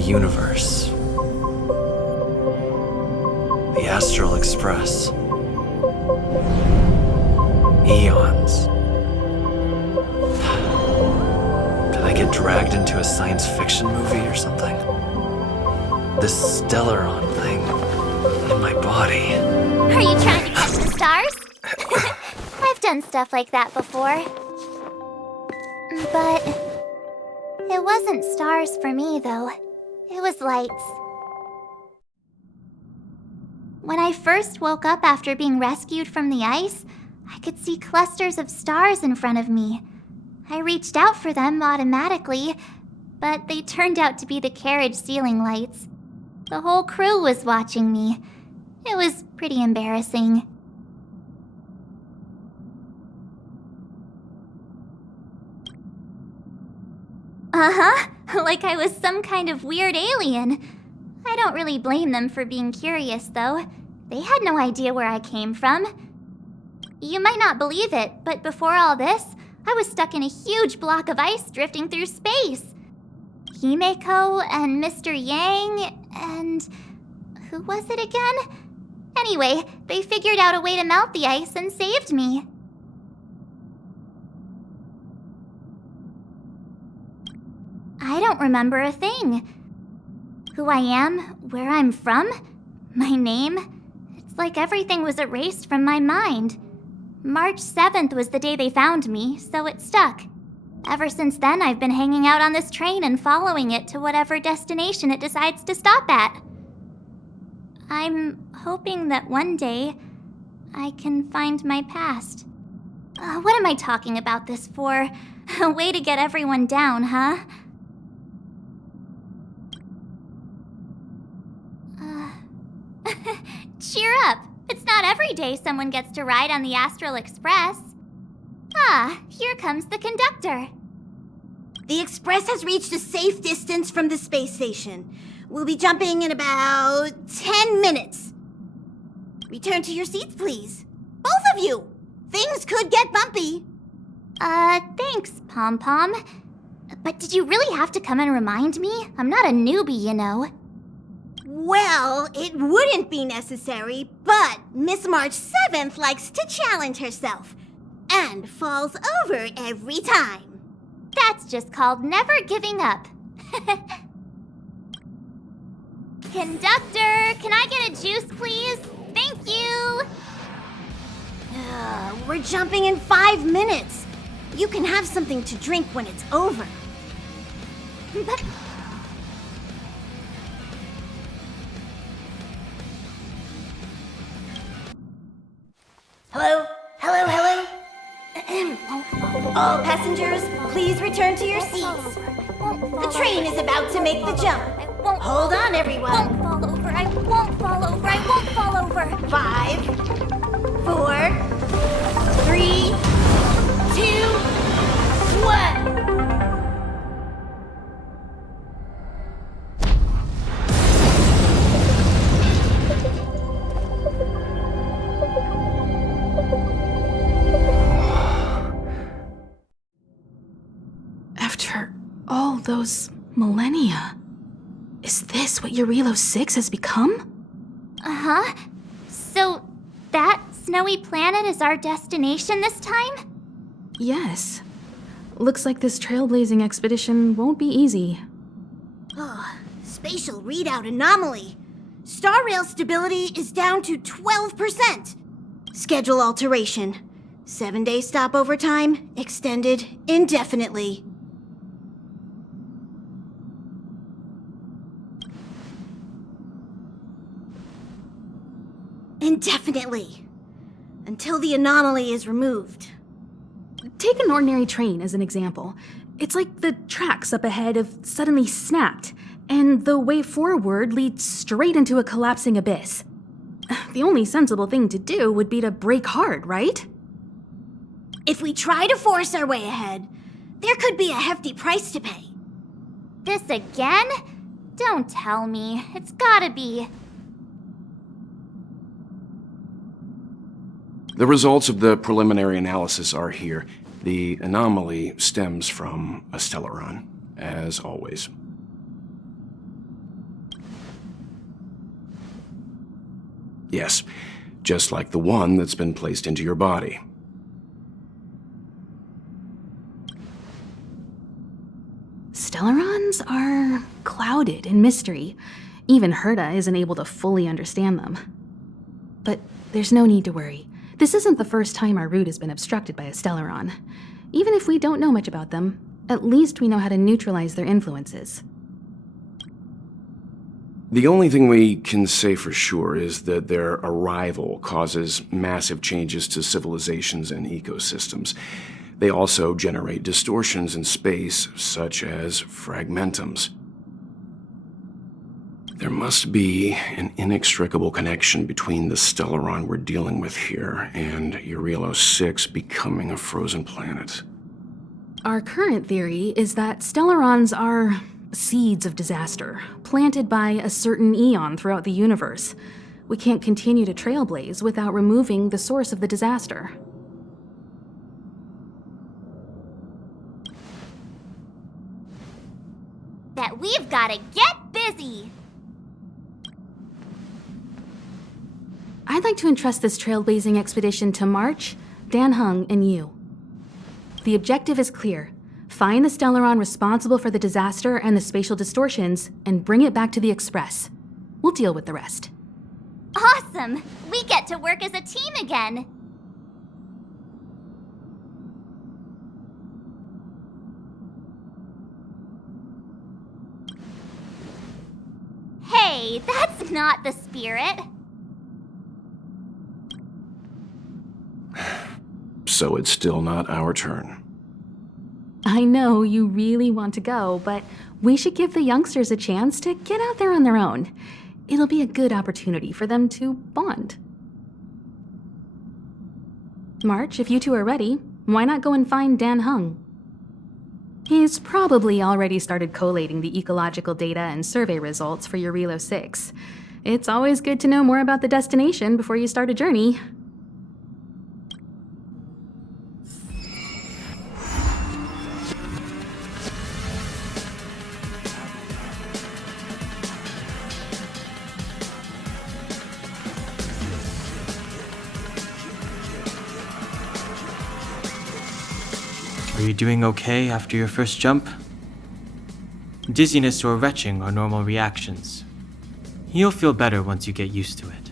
universe. The Astral Express. Eons. Did I get dragged into a science fiction movie or something? This Stellaron thing in my body. Are you trying to catch the stars? I've done stuff like that before. But it wasn't stars for me, though. It was lights. When I first woke up after being rescued from the ice, I could see clusters of stars in front of me. I reached out for them automatically, but they turned out to be the carriage ceiling lights. The whole crew was watching me. It was pretty embarrassing. Like I was some kind of weird alien. I don't really blame them for being curious, though. They had no idea where I came from. You might not believe it, but before all this, I was stuck in a huge block of ice drifting through space. Himeko and Mr. Yang and... who was it again? Anyway, they figured out a way to melt the ice and saved me. I don't remember a thing. Who I am, where I'm from, my name. It's like everything was erased from my mind. March 7th was the day they found me, so it stuck. Ever since then, I've been hanging out on this train and following it to whatever destination it decides to stop at. I'm hoping that one day I can find my past. What am I talking about this for? A way to get everyone down, huh? Cheer up! It's not every day someone gets to ride on the Astral Express. Ah, here comes the conductor. The Express has reached a safe distance from the space station. We'll be jumping in about 10 minutes. Return to your seats, please. Both of you! Things could get bumpy. Thanks, Pom Pom. But did you really have to come and remind me? I'm not a newbie, you know. Well, it wouldn't be necessary, but Miss March 7th likes to challenge herself and falls over every time. That's just called never giving up. Conductor, can I get a juice, please? Thank you! We're jumping in 5 minutes. You can have something to drink when it's over. But... Hello? Hello, hello? All passengers, please return to your seats. The train is about to make the jump. Hold on, everyone. I won't fall over. I won't fall over. I won't fall over. 5, 4, 3, 2, 1. After all those millennia, is this what Eurilo 6 has become? Uh-huh. So, that snowy planet is our destination this time? Yes. Looks like this trailblazing expedition won't be easy. Oh, spatial readout anomaly. Star Rail stability is down to 12%. Schedule alteration. 7-day stopover time extended indefinitely. Indefinitely. Until the anomaly is removed. Take an ordinary train as an example. It's like the tracks up ahead have suddenly snapped, and the way forward leads straight into a collapsing abyss. The only sensible thing to do would be to brake hard, right? If we try to force our way ahead, there could be a hefty price to pay. This again? Don't tell me. It's gotta be. The results of the preliminary analysis are here. The anomaly stems from a Stellaron, as always. Yes, just like the one that's been placed into your body. Stellarons are clouded in mystery. Even Herta isn't able to fully understand them. But there's no need to worry. This isn't the first time our route has been obstructed by a Stellaron. Even if we don't know much about them, at least we know how to neutralize their influences. The only thing we can say for sure is that their arrival causes massive changes to civilizations and ecosystems. They also generate distortions in space, such as fragmentums. There must be an inextricable connection between the Stellaron we're dealing with here and Eurilo 6 becoming a frozen planet. Our current theory is that Stellarons are seeds of disaster, planted by a certain eon throughout the universe. We can't continue to trailblaze without removing the source of the disaster. That we've gotta get busy! I'd like to entrust this trailblazing expedition to March, Dan Hung, and you. The objective is clear. Find the Stellaron responsible for the disaster and the spatial distortions, and bring it back to the Express. We'll deal with the rest. Awesome! We get to work as a team again! Hey, that's not the spirit! So it's still not our turn. I know you really want to go, but we should give the youngsters a chance to get out there on their own. It'll be a good opportunity for them to bond. March, if you two are ready, why not go and find Dan Hung? He's probably already started collating the ecological data and survey results for Eurilo 6. It's always good to know more about the destination before you start a journey. Are you doing okay after your first jump? Dizziness or retching are normal reactions. You'll feel better once you get used to it.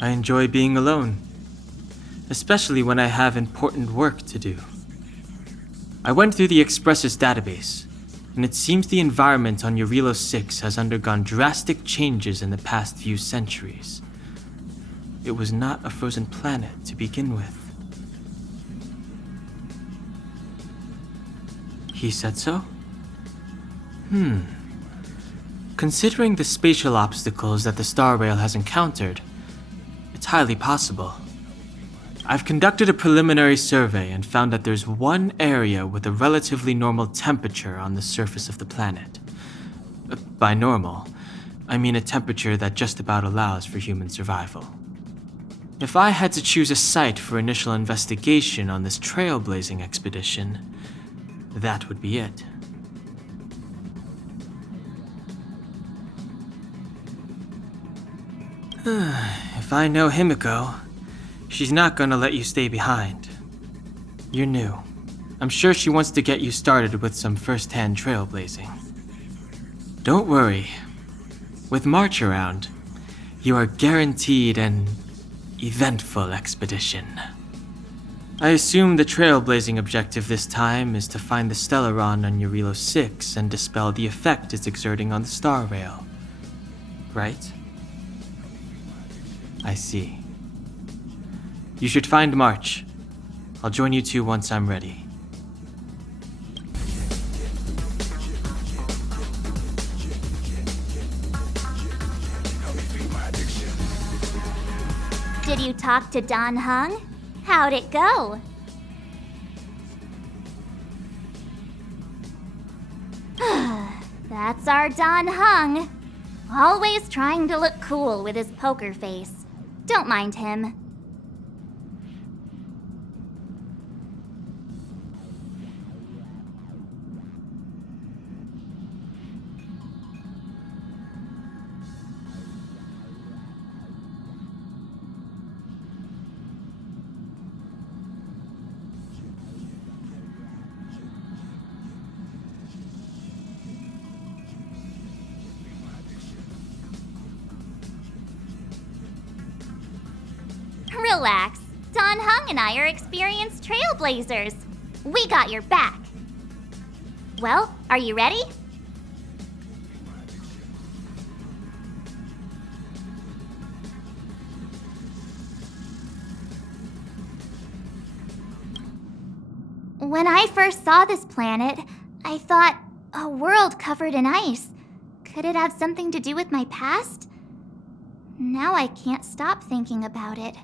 I enjoy being alone, especially when I have important work to do. I went through the Express's database, and it seems the environment on Eurilo 6 has undergone drastic changes in the past few centuries. It was not a frozen planet to begin with. He said so? Considering the spatial obstacles that the Star Rail has encountered, it's highly possible. I've conducted a preliminary survey and found that there's one area with a relatively normal temperature on the surface of the planet. By normal, I mean a temperature that just about allows for human survival. If I had to choose a site for initial investigation on this trailblazing expedition, that would be it. If I know Himiko, she's not gonna let you stay behind. You're new. I'm sure she wants to get you started with some first-hand trailblazing. Don't worry. With March around, you are guaranteed an eventful expedition. I assume the trailblazing objective this time is to find the Stellaron on Eurilo 6 and dispel the effect it's exerting on the Star Rail. Right? I see. You should find March. I'll join you two once I'm ready. Did you talk to Dan Hung? How'd it go? That's our Dan Hung. Always trying to look cool with his poker face. Don't mind him. Relax. Don Hung and I are experienced trailblazers. We got your back. Well, are you ready? When I first saw this planet, I thought, a world covered in ice. Could it have something to do with my past? Now I can't stop thinking about it.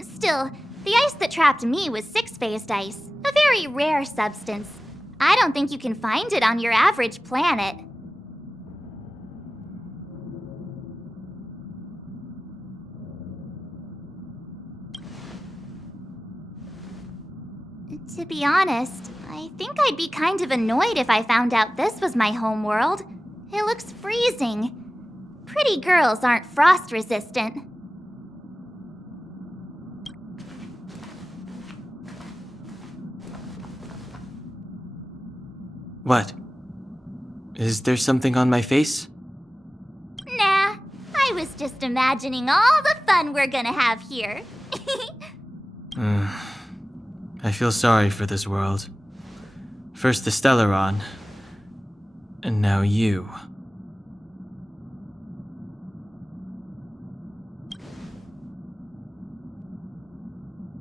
Still, the ice that trapped me was six-phased ice, a very rare substance. I don't think you can find it on your average planet. To be honest, I think I'd be kind of annoyed if I found out this was my home world. It looks freezing. Pretty girls aren't frost resistant. What? Is there something on my face? Nah, I was just imagining all the fun we're gonna have here. I feel sorry for this world. First the Stellaron, and now you.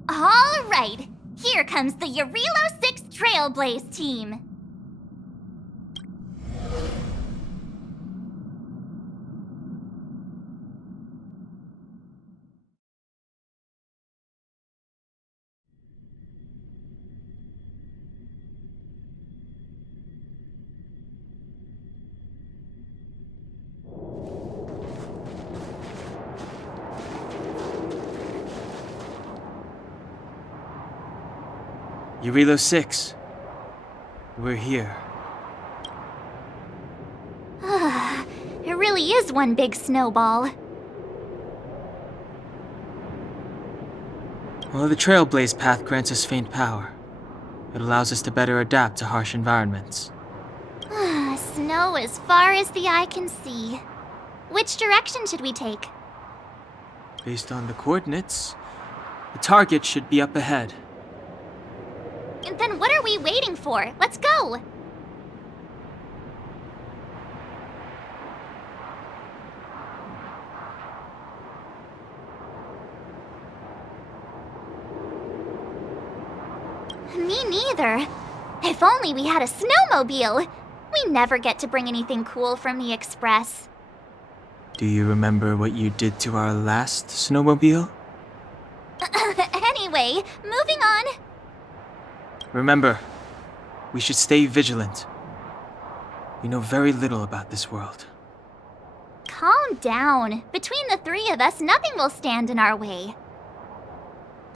All right, here comes the Yarilo 6 Trailblaze team. Yarilo 6. We're here. It really is one big snowball. Well, the Trailblaze path grants us faint power. It allows us to better adapt to harsh environments. Snow as far as the eye can see. Which direction should we take? Based on the coordinates, the target should be up ahead. And then what are we waiting for? Let's go! Me neither. If only we had a snowmobile. We never get to bring anything cool from the Express. Do you remember what you did to our last snowmobile? Anyway, moving on. Remember, we should stay vigilant. We know very little about this world. Calm down. Between the three of us, nothing will stand in our way.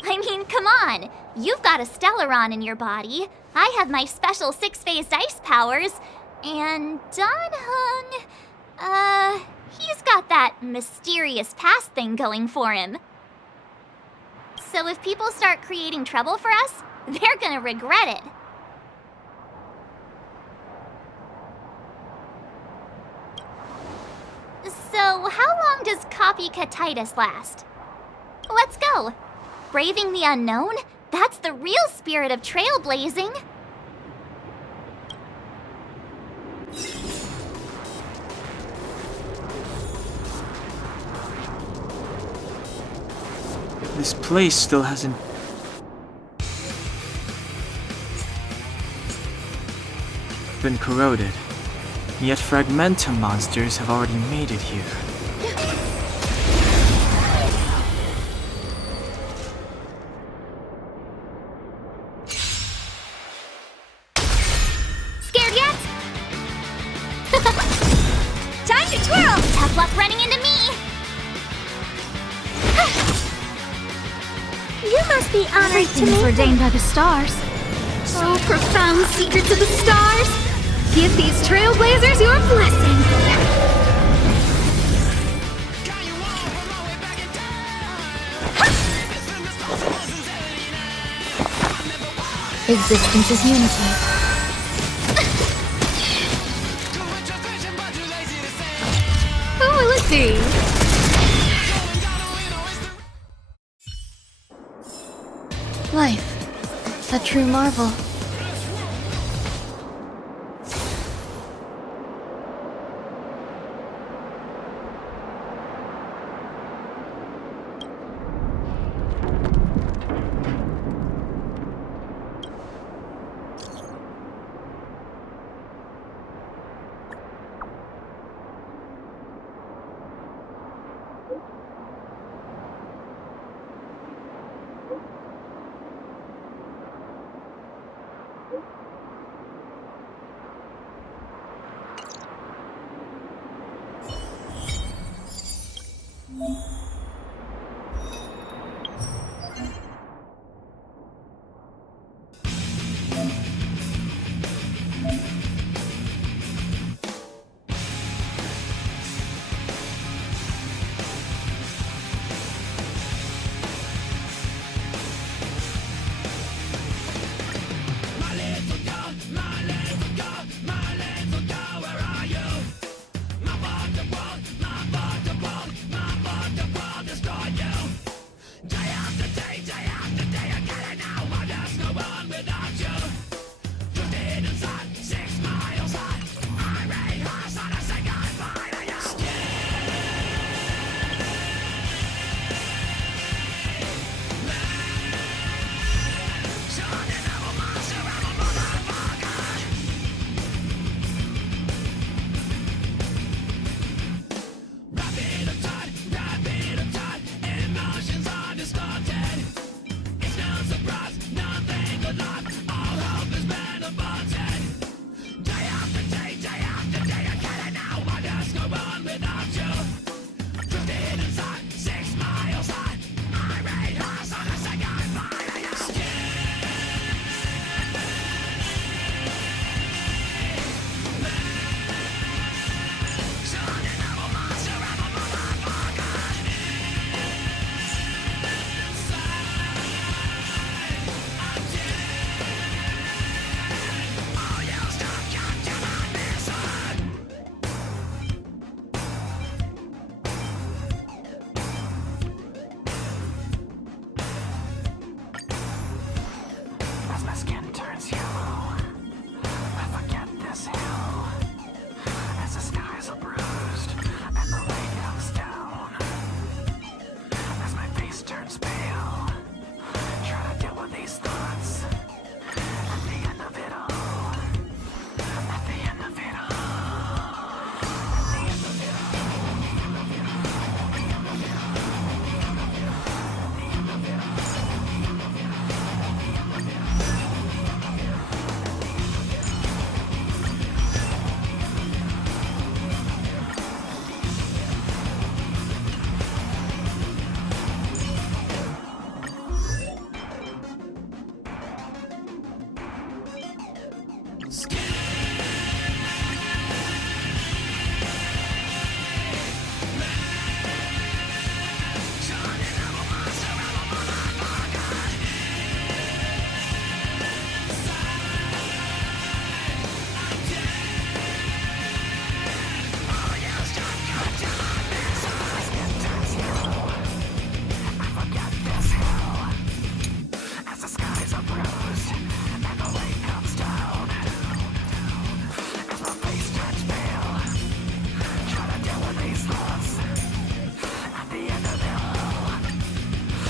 I mean, come on. You've got a Stellaron in your body. I have my special six-phased ice powers. And Don Hung, he's got that mysterious past thing going for him. So if people start creating trouble for us, they're gonna regret it. So how long does copycatitis last? Let's go. Braving the unknown? That's the real spirit of trailblazing. This place still hasn't... been corroded. Yet fragmentum monsters have already made it here. Scared yet? Time to twirl! Tough luck running into me! You must be honored to be ordained by the stars. Oh, profound secrets of the stars! Give these trailblazers your blessing! Existence is unity. Who will it be? Life, a true marvel.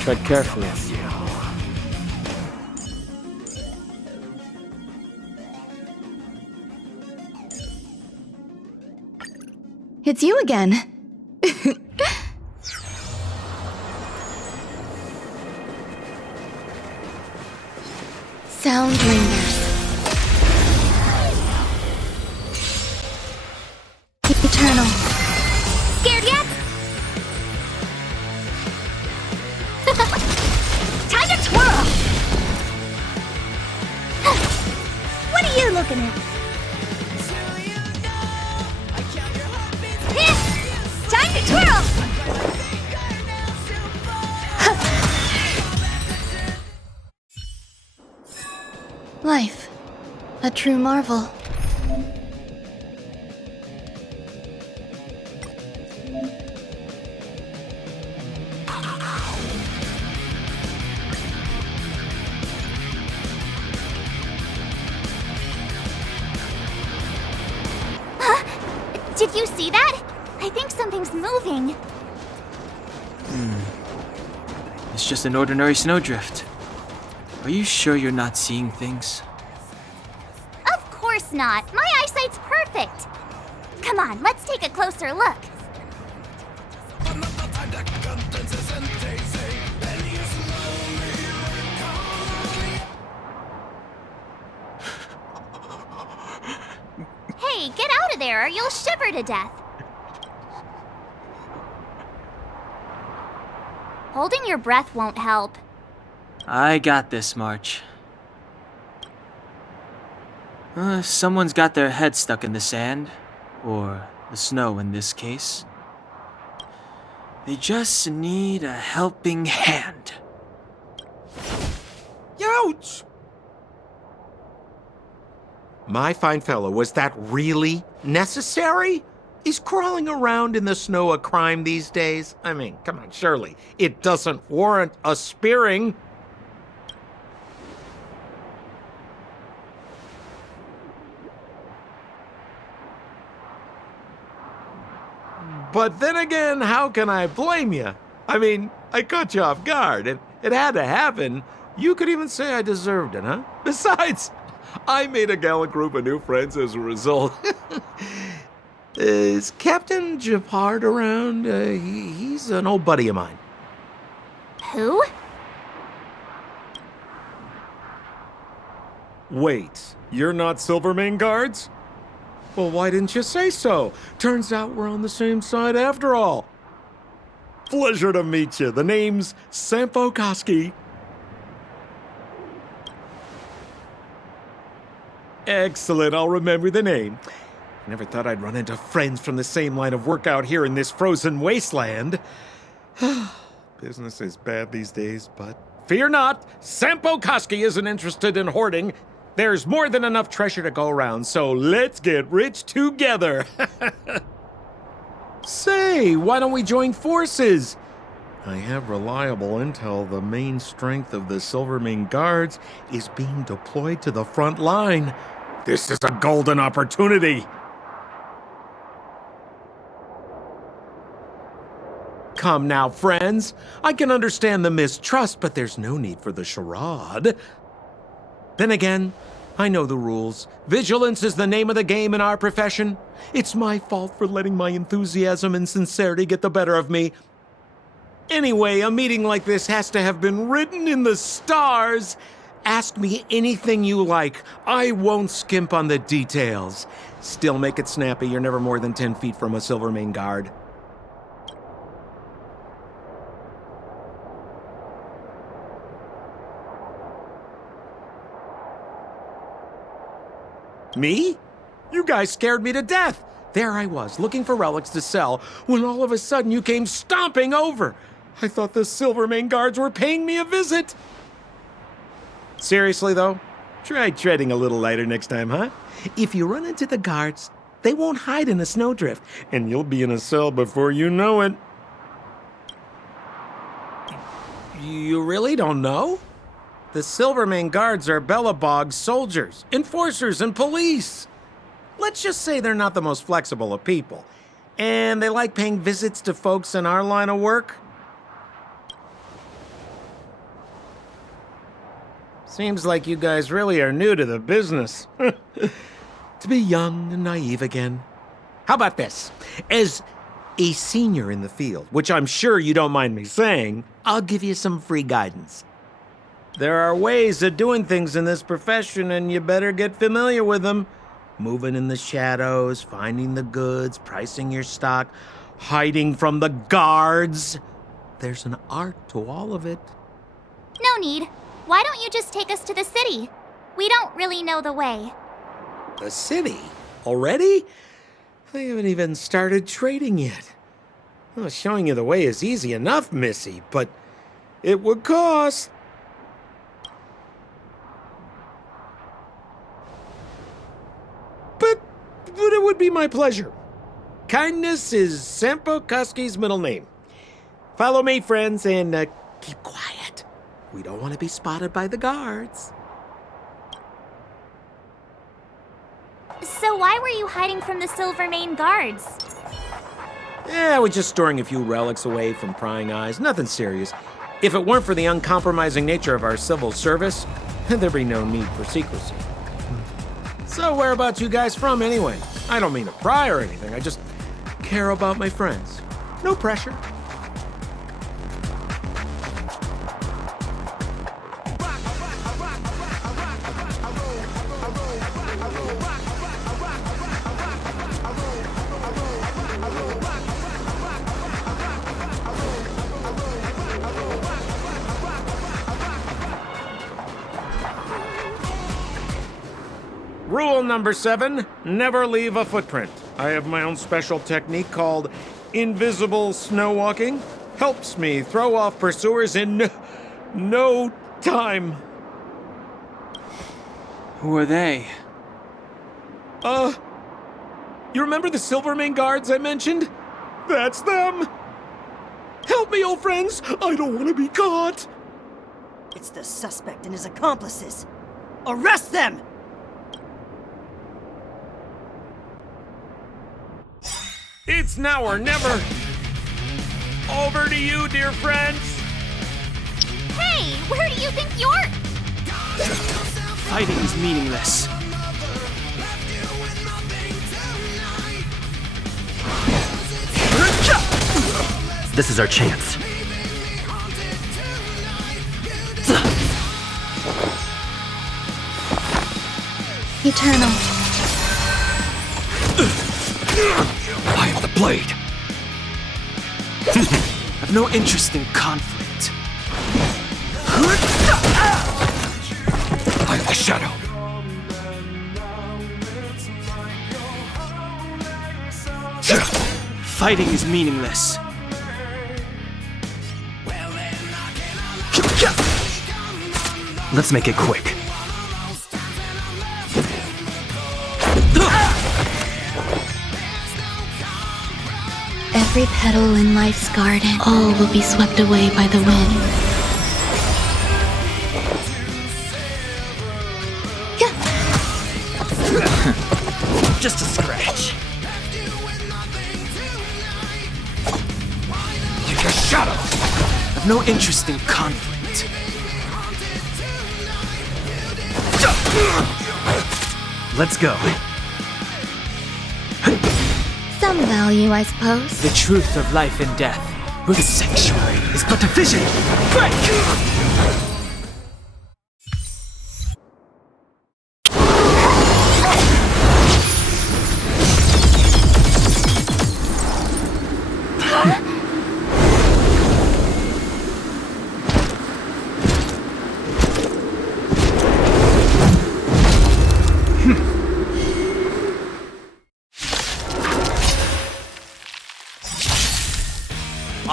Tread carefully. It's you again. Sound lingers. Eternal. Scared yet? Time to twirl! What are you looking at? Time to twirl! Life, a true marvel. Did you see that? I think something's moving. It's just an ordinary snowdrift. Are you sure you're not seeing things? Of course not. My eyesight's perfect. Come on, let's take a closer look. Hey, get out of there or you'll shiver to death. Holding your breath won't help. I got this, March. Someone's got their head stuck in the sand, or the snow in this case. They just need a helping hand. Ouch! My fine fellow, was that really necessary? Is crawling around in the snow a crime these days? I mean, come on, surely. It doesn't warrant a spearing. But then again, how can I blame you? I mean, I caught you off guard, and it had to happen. You could even say I deserved it, huh? Besides, I made a gallant group of new friends as a result. Is Captain Japard around? He's an old buddy of mine. Who? Wait, you're not Silvermane Guards? Well, why didn't you say so? Turns out we're on the same side after all. Pleasure to meet you. The name's Sampo Koski. Excellent, I'll remember the name. Never thought I'd run into friends from the same line of work out here in this frozen wasteland. Business is bad these days, but fear not, Sampo Koski isn't interested in hoarding. There's more than enough treasure to go around, so let's get rich together. Say, why don't we join forces? I have reliable intel the main strength of the Silvermane Guards is being deployed to the front line. This is a golden opportunity. Come now, friends. I can understand the mistrust, but there's no need for the charade. Then again, I know the rules. Vigilance is the name of the game in our profession. It's my fault for letting my enthusiasm and sincerity get the better of me. Anyway, a meeting like this has to have been written in the stars. Ask me anything you like. I won't skimp on the details. Still make it snappy. You're never more than 10 feet from a Silvermane Guard. Me? You guys scared me to death. There I was, looking for relics to sell, when all of a sudden you came stomping over. I thought the Silvermane Guards were paying me a visit. Seriously, though, try treading a little lighter next time, huh? If you run into the guards, they won't hide in a snowdrift, and you'll be in a cell before you know it. You really don't know? The Silvermane Guards are Bellabog's soldiers, enforcers, and police. Let's just say they're not the most flexible of people. And they like paying visits to folks in our line of work. Seems like you guys really are new to the business. To be young and naive again. How about this? As a senior in the field, which I'm sure you don't mind me saying, I'll give you some free guidance. There are ways of doing things in this profession, and you better get familiar with them. Moving in the shadows, finding the goods, pricing your stock, hiding from the guards. There's an art to all of it. No need. Why don't you just take us to the city? We don't really know the way. The city? Already? They haven't even started trading yet. Well, showing you the way is easy enough, Missy, but it would cost. But it would be my pleasure. Kindness is Sampo Koski's middle name. Follow me, friends, and keep quiet. We don't want to be spotted by the guards. So why were you hiding from the Silvermane guards? Yeah, we're just storing a few relics away from prying eyes. Nothing serious. If it weren't for the uncompromising nature of our civil service, there'd be no need for secrecy. So whereabouts you guys from anyway? I don't mean to pry or anything. I just care about my friends. No pressure. Rule number 7, never leave a footprint. I have my own special technique called invisible snow walking. Helps me throw off pursuers in no time. Who are they? You remember the Silvermane guards I mentioned? That's them! Help me, old friends! I don't want to be caught! It's the suspect and his accomplices. Arrest them! It's now or never. Over to you, dear friends. Hey, where do you think you're? Fighting is meaningless. This is our chance. Eternal. I am the blade. I've no interest in conflict. I am the shadow. Fighting is meaningless. Let's make it quick. Every petal in life's garden, all will be swept away by the wind. Just a scratch. You're a shadow. I've no interest in conflict. Let's go. Some value, I suppose. The truth of life and death. The sanctuary is but a vision. Break!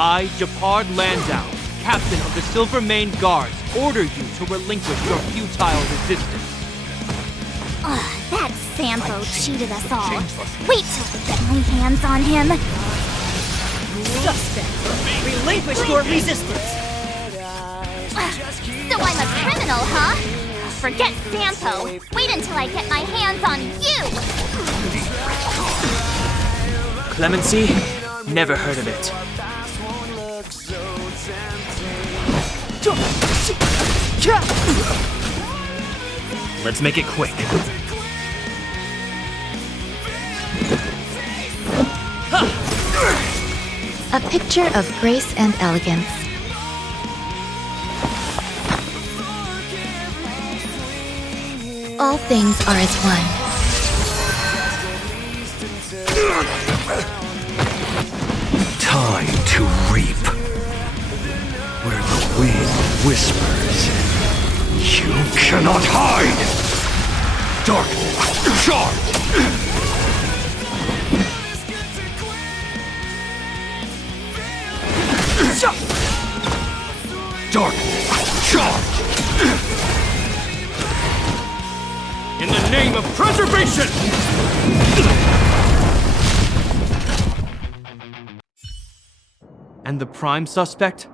I, Japard Landau, captain of the Silvermane Guards, order you to relinquish your futile resistance. That Sampo cheated us all. Wait till I get my hands on him. Suspect, relinquish your resistance. So I'm a criminal, huh? Forget Sampo. Wait until I get my hands on you. Clemency? Never heard of it. Let's make it quick. A picture of grace and elegance. All things are as one. Time to reap. Where the wind whispers, you cannot hide! Darkness, charge! Darkness, charge! In the name of preservation! And the prime suspect?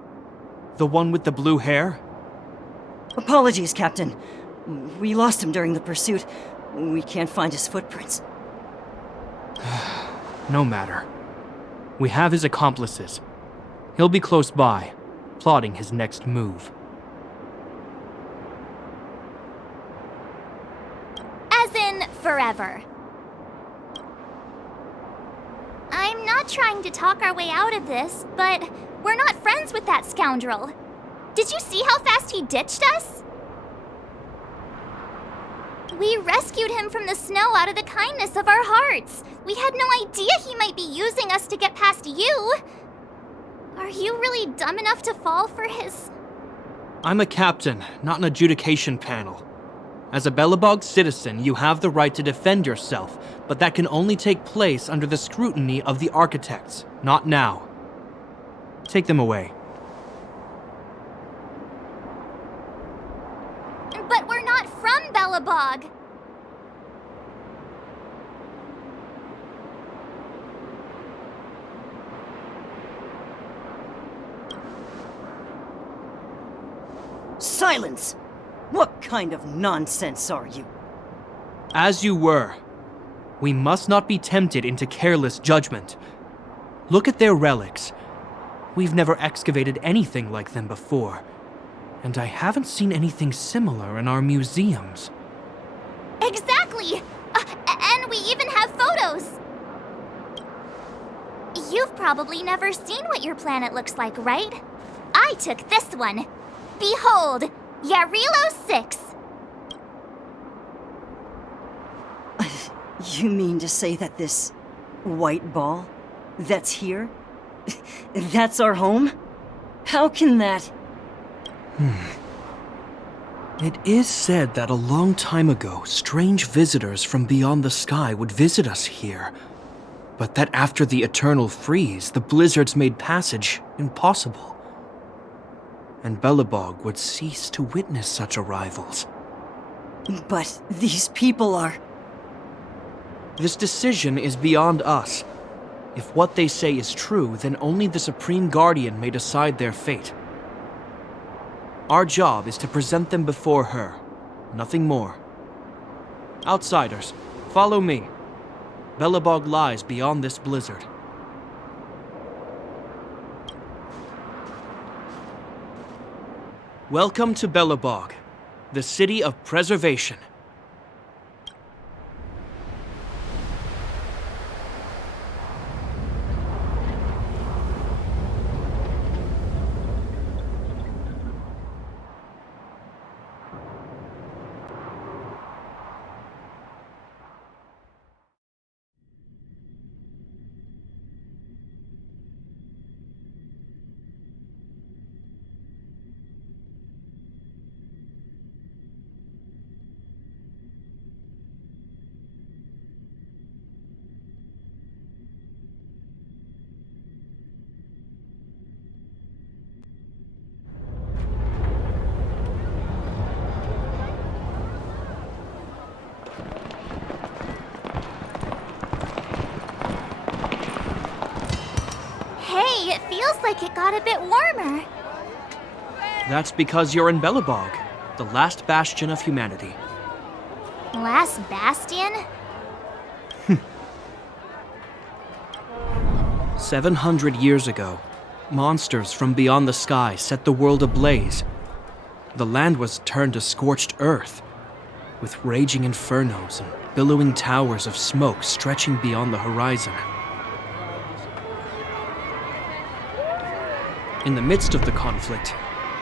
The one with the blue hair? Apologies, Captain. We lost him during the pursuit. We can't find his footprints. No matter. We have his accomplices. He'll be close by, plotting his next move. As in, forever. I'm not trying to talk our way out of this, but we're not friends with that scoundrel. Did you see how fast he ditched us? We rescued him from the snow out of the kindness of our hearts. We had no idea he might be using us to get past you. Are you really dumb enough to fall for his... I'm a captain, not an adjudication panel. As a Belobog citizen, you have the right to defend yourself, but that can only take place under the scrutiny of the architects, not now. Take them away. But we're not from Belobog. Silence! What kind of nonsense are you? As you were. We must not be tempted into careless judgment. Look at their relics. We've never excavated anything like them before, and I haven't seen anything similar in our museums. Exactly! And we even have photos! You've probably never seen what your planet looks like, right? I took this one. Behold, Yarilo 6. You mean to say that this white ball that's here, that's our home? How can that... It is said that a long time ago, strange visitors from beyond the sky would visit us here, but that after the eternal freeze, the blizzards made passage impossible. And Belobog would cease to witness such arrivals. But these people are... This decision is beyond us. If what they say is true, then only the Supreme Guardian may decide their fate. Our job is to present them before her, nothing more. Outsiders, follow me. Belobog lies beyond this blizzard. Welcome to Belobog, the city of preservation. Hey, it feels like it got a bit warmer. That's because you're in Belobog, the last bastion of humanity. Last bastion? 700 years ago, monsters from beyond the sky set the world ablaze. The land was turned to scorched earth, with raging infernos and billowing towers of smoke stretching beyond the horizon. In the midst of the conflict,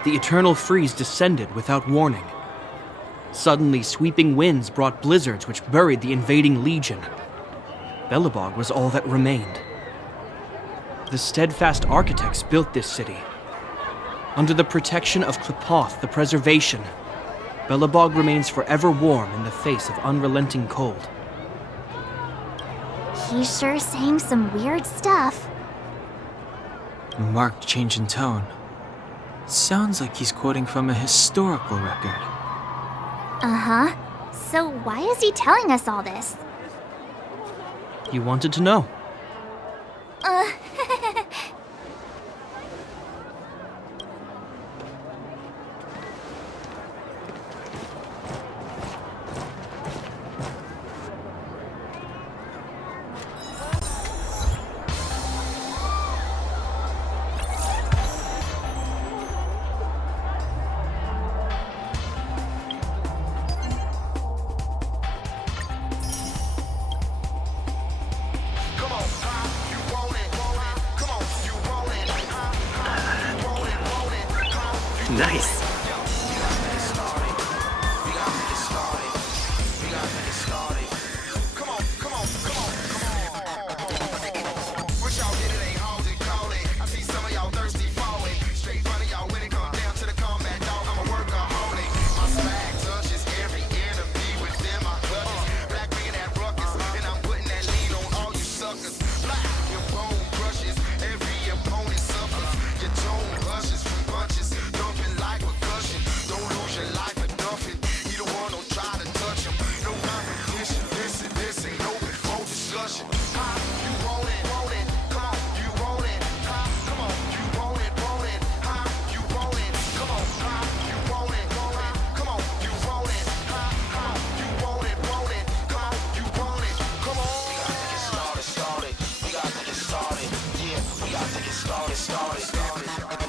the eternal freeze descended without warning. Suddenly, sweeping winds brought blizzards which buried the invading legion. Belobog was all that remained. The steadfast architects built this city. Under the protection of Klipoth, the preservation, Belobog remains forever warm in the face of unrelenting cold. He's sure saying some weird stuff. A marked change in tone. Sounds like he's quoting from a historical record. Uh-huh. So why is he telling us all this? You wanted to know. Nice. Started.